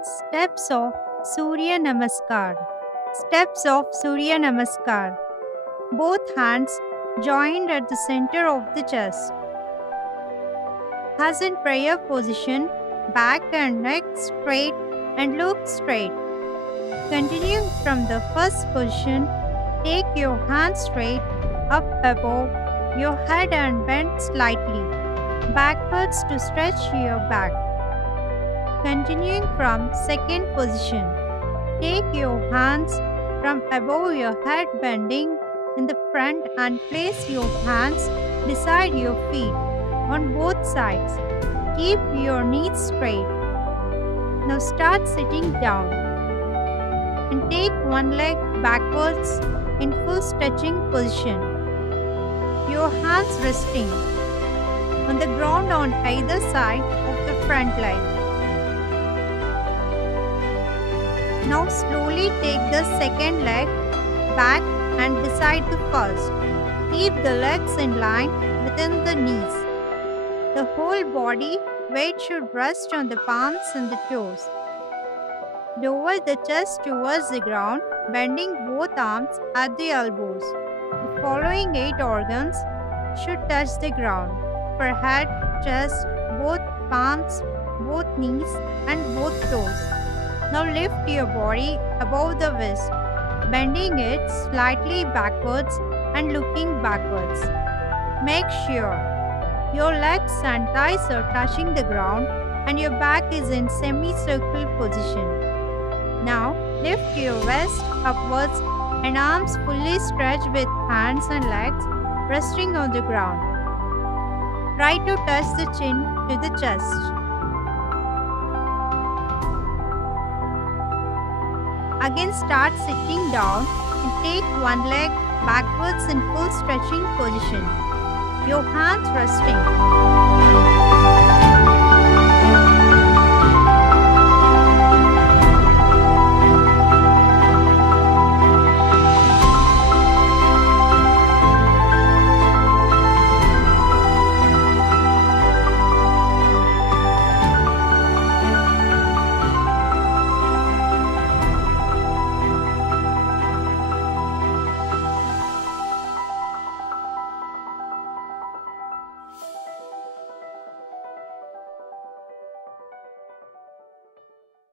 Steps of Surya Namaskar. Steps of Surya Namaskar. Both hands joined at the center of the chest. As in prayer position, back and neck straight and look straight. Continuing from the first position, take your hands straight up above your head and bend slightly backwards to stretch your back. Continuing from second position, take your hands from above your head bending in the front and place your hands beside your feet on both sides. Keep your knees straight. Now start sitting down and take one leg backwards in full stretching position. Your hands resting on the ground on either side of the front leg. Now slowly take the second leg back and beside the first. Keep the legs in line within the knees. The whole body weight should rest on the palms and the toes. Lower the chest towards the ground, bending both arms at the elbows. The following 8 organs should touch the ground: forehead, chest, both palms, both knees, and both toes. Now lift your body above the waist, bending it slightly backwards and looking backwards. Make sure your legs and thighs are touching the ground and your back is in semicircle position. Now lift your waist upwards and arms fully stretched with hands and legs resting on the ground. Try to touch the chin to the chest. Again start sitting down and take one leg backwards in full stretching position. Your hands resting